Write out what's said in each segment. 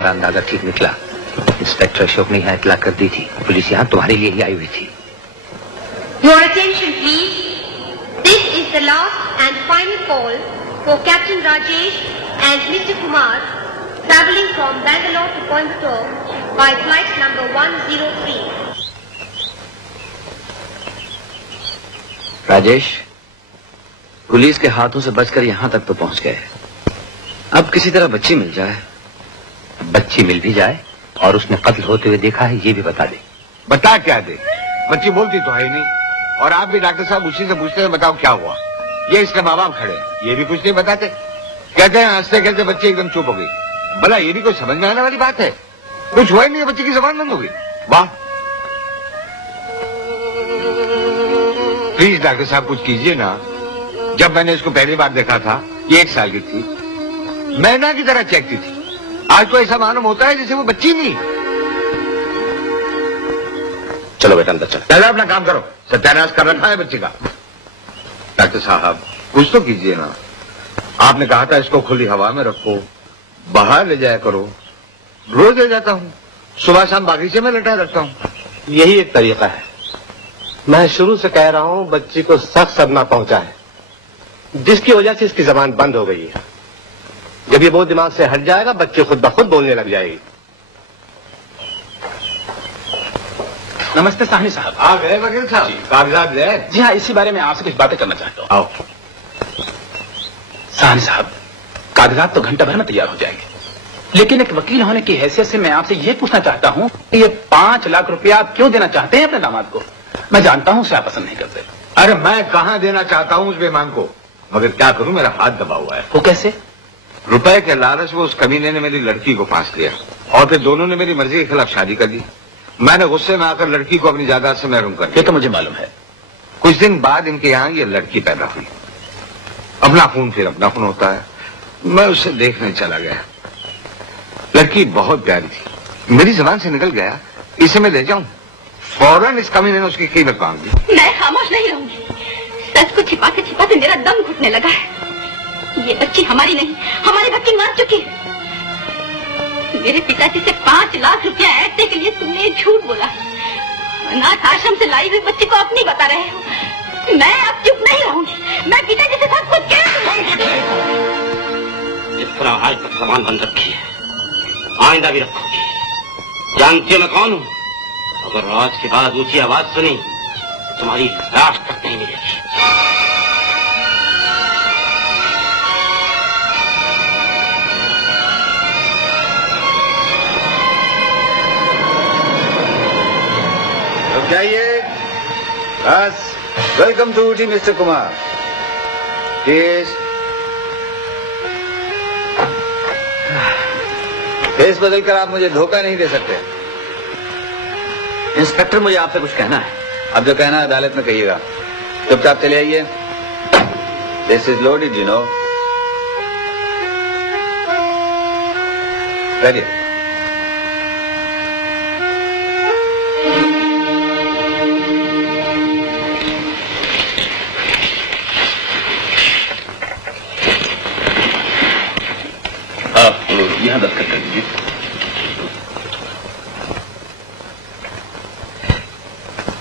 अंदाजा ठीक निकला। इंस्पेक्टर अशोक ने यहाँ इतला कर दी थी। पुलिस यहाँ तुम्हारे लिए ही आई हुई थी। Your attention please. This is the last and final call for Captain Rajesh and Mr. Kumar travelling from Bangalore to Coimbatore by flight number 103. Rajesh, police के हाथों से बचकर यहाँ तक तो पहुँच गए। अब किसी तरह बच्ची मिल जाए। बच्ची मिल भी जाए और उसने कत्ल होते हुए देखा है ये भी बता दे। बता क्या दे? बच्ची बोलती तो है ही नहीं। और आप भी डॉक्टर साहब उसी से पूछते हैं बताओ क्या हुआ। ये इसके माँ बाप खड़े हैं, ये भी कुछ नहीं बताते। कहते हैं हंसते खेलते बच्ची एकदम चुप हो गई। भला ये भी कोई समझ में आने वाली बात है? कुछ हुआ ही नहीं है, बच्ची की जबान बंद हो गई। वाह, प्लीज डॉक्टर साहब कुछ कीजिए ना। जब मैंने इसको पहली बार देखा था ये 1 साल की थी, मैना की तरह चेकती थी। आज तो ऐसा मालूम होता है जैसे वो बच्ची नहीं। चलो बेटा अंदर चलो। पहले अपना काम करो, सत्यानाश कर रखा है बच्ची का। डॉक्टर साहब कुछ तो कीजिए ना। आपने कहा था इसको खुली हवा में रखो, बाहर ले जाया करो। रोज ले जाता हूँ, सुबह शाम बागीचे में लटाए रखता हूँ। यही एक तरीका है। मैं शुरू से कह रहा हूँ बच्ची को सख्त सदमा पहुंचा है, जिसकी वजह से इसकी जबान बंद हो गई है। जब ये बोझ दिमाग से हट जाएगा बच्ची खुद ब खुद बोलने लग जाएगी। नमस्ते साहनी साहब। आ गए वकील साहब, कागजात ले। जी हाँ, इसी बारे में आपसे कुछ बातें करना चाहता हूँ। आओ। साहनी साहब, कागजात तो घंटा भर में तैयार हो जाएंगे, लेकिन एक वकील होने की हैसियत से मैं आपसे ये पूछना चाहता हूँ कि ये 5 लाख रुपया आप क्यों देना चाहते हैं अपने दामाद को? मैं जानता हूँ उसे आप पसंद नहीं करते। अरे मैं कहाँ देना चाहता हूँ उस बेईमान को, मगर क्या करूँ मेरा हाथ दबा हुआ है। वो कैसे? रुपए के लालच में उस कमीने ने मेरी लड़की को फांस लिया और फिर दोनों ने मेरी मर्जी के खिलाफ शादी कर दी। मैंने गुस्से में आकर लड़की को अपनी जायदाद से महरूम कर दिया। ये तो मुझे मालूम है। कुछ दिन बाद इनके यहाँ ये लड़की पैदा हुई। अपना खून फिर अपना खून होता है। मैं उसे देखने चला गया। लड़की बहुत प्यारी थी, मेरी जुबान से निकल गया इसे मैं ले जाऊं। फौरन इस कमीने ने उसकी कीमत मांग दी। मैं खामोश नहीं रहूंगी। सच को छिपाते छिपाते मेरा दम घुटने लगा है। ये बच्ची हमारी नहीं, हमारी बच्ची मर चुकी है। मेरे पिताजी से 5 लाख रुपया ऐसे के लिए तुमने झूठ बोला। अनाथ आश्रम से लाई हुई बच्ची को अपनी बता रहे हो। मैं अब चुप नहीं रहूंगी। मैं पिताजी से सब कुछ कह दूंगी। जिस तरह आज तक सामान बंद रखी है, आइंदा भी रखोगी। जानती हो मैं कौन हूँ? अगर आज के बाद ऊंची आवाज सुनी तो तुम्हारी लाश तक नहीं मिलेगी। जाइए बस। Welcome to T mister Kumar. Face बदल कर आप मुझे धोखा नहीं दे सकते। इंस्पेक्टर मुझे आपसे कुछ कहना है। अब जो कहना है अदालत में कहिएगा। चुपचाप चले आइए। This is loaded you know. बैठिए। यहाँ दस्तखत कर दीजिए।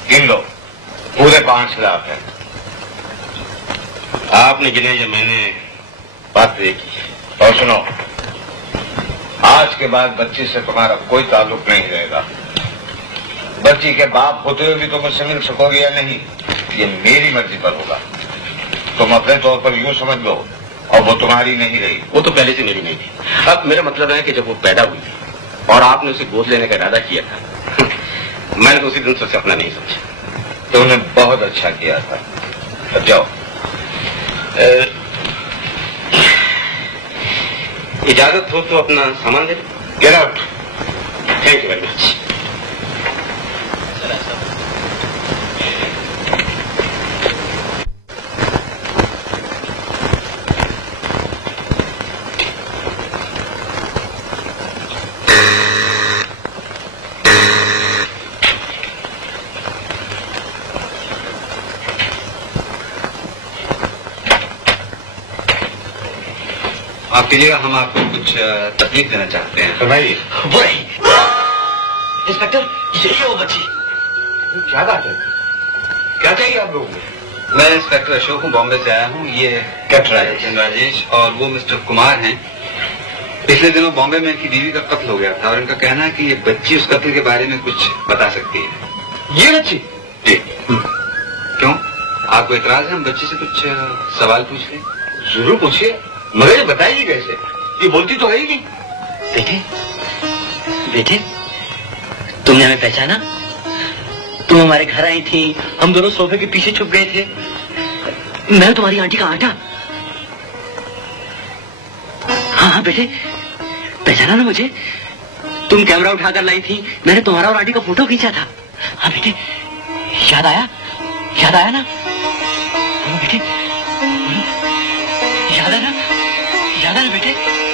गिन लो, पूरे 5 लाख है। आपने गिने या मैंने, बात देखी। और सुनो, आज के बाद बच्ची से तुम्हारा कोई ताल्लुक नहीं रहेगा। बच्ची के बाप होते हुए भी तुम मुझसे मिल सकोगे या नहीं, ये मेरी मर्जी पर होगा। तुम अपने तौर पर यूं समझ लो और वो तुम्हारी नहीं रही। वो तो पहले से मेरी नहीं थी। अब मेरा मतलब है कि जब वो पैदा हुई थी और आपने उसे गोद लेने का इरादा किया था, मैंने तो उसी दिन से उसे अपना नहीं समझा। तुमने बहुत अच्छा किया था। अब जाओ। इजाजत हो तो अपना सामान दे। Get out. Thank you very much. माफ कीजिएगा, हम आपको कुछ तकलीफ देना चाहते हैं। फरमाइए। वो रही इंस्पेक्टर, यही है वो बच्ची। क्या बात है? क्या चाहिए आप लोगों को? मैं इंस्पेक्टर अशोक हूँ, बॉम्बे से आया हूँ। ये कैप्टन राजेश और वो मिस्टर कुमार हैं। पिछले दिनों बॉम्बे में इनकी बीवी का कत्ल हो गया था और इनका कहना है कि ये बच्ची उस कत्ल के बारे में कुछ बता सकती है। ये बच्ची? जी। क्यों, आपको इतराज है हम बच्चे से कुछ सवाल पूछ लें? जरूर पूछिए, मगर ये बताइए कैसे? ये बोलती तो है ही नहीं। बेटे, बेटे, तुमने हमें पहचाना? तुम हमारे घर आई थी, हम दोनों सोफे के पीछे छुप गए थे। मैं तुम्हारी आंटी का आटा। हाँ हाँ बेटे, पहचाना ना मुझे? तुम कैमरा उठाकर लाई थी, मैंने तुम्हारा और आंटी का फोटो खींचा था। हाँ बेटे, याद आया? याद आया ना? बोलो बेटे, बोलो, याद है ना? याद है ना बेटे?